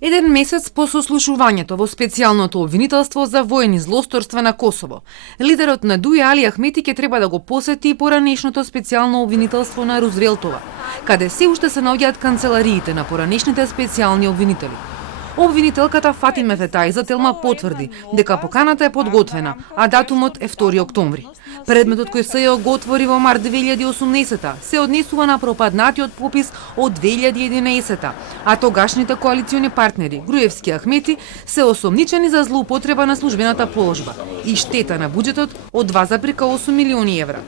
Еден месец по сослушувањето во специјалното обвинителство за воени злосторства на Косово, лидерот на ДУИ Али Ахмети ќе треба да го посети поранешното специјално обвинителство на Рузвелтова, каде се уште се наоѓаат канцелариите на поранешните специјални обвинители. Обвинителката Фатиме Фетај за Телма потврди дека поканата е подготвена, а датумот е 2 октомври. Предметот кој СЈО го отвори во март 2018 се однесува на пропаднатиот попис од 2011, а тогашните коалициони партнери Груевски и Ахмети се осомничени за злоупотреба на службената положба и штета на буџетот од 2,8 милиони евра.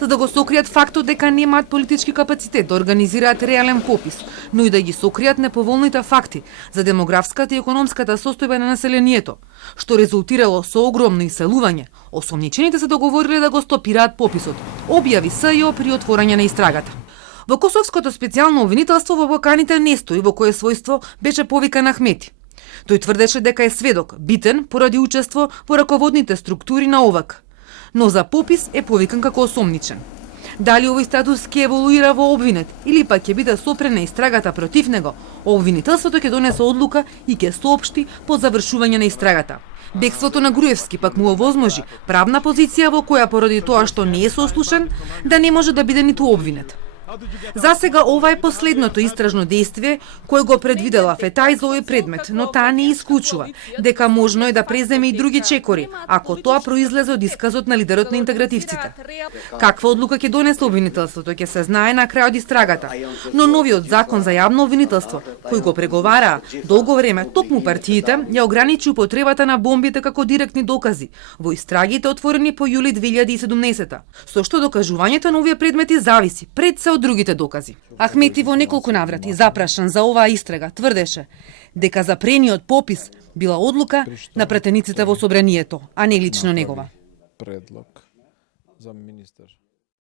За да го сокријат фактот дека немаат политички капацитет да организираат реален попис, но и да ги сокријат неповолните факти за демографската и економската состојба на населението, што резултирало со огромно иселување, осомничените се договориле да го стопираат пописот, објави СЈО при отворање на истрагата. Во Косовското специјално обвинителство во поканите не стои во кое својство беше повикан Ахмети. Тој тврдеше дека е сведок, битен поради учество во раководните структури на ОВК, но за попис е повикан како осомничен. Дали овој статус ќе еволуира во обвинет или пак ќе биде сопрена истрагата против него, обвинителството ќе донесе одлука и ќе соопшти по завршување на истрагата. Бегството на Груевски пак му овозможи правна позиција во која поради тоа што не е сослушен, да не може да биде ниту обвинет. За сега ова е последното истражно действие кое го предвидела Фетај за овој предмет, но таа не исклучува дека можно е да преземе и други чекори, ако тоа произлезе од исказот на лидерот на интегративците. Каква одлука ќе донесе обвинителството ќе се знае на крај од истрагата, но новиот закон за јавно обвинителство, кој го преговараа долго време токму партиите, ја ограничи употребата на бомбите како директни докази во истрагите отворени по јули 2017, со што докажувањето на овие предмети зависи пред се од другите докази. Ахмети во неколку наврати запрашан за оваа истрага тврдеше дека запрениот попис била одлука на претениците во собранието, а не лично негова. Предлог за министер.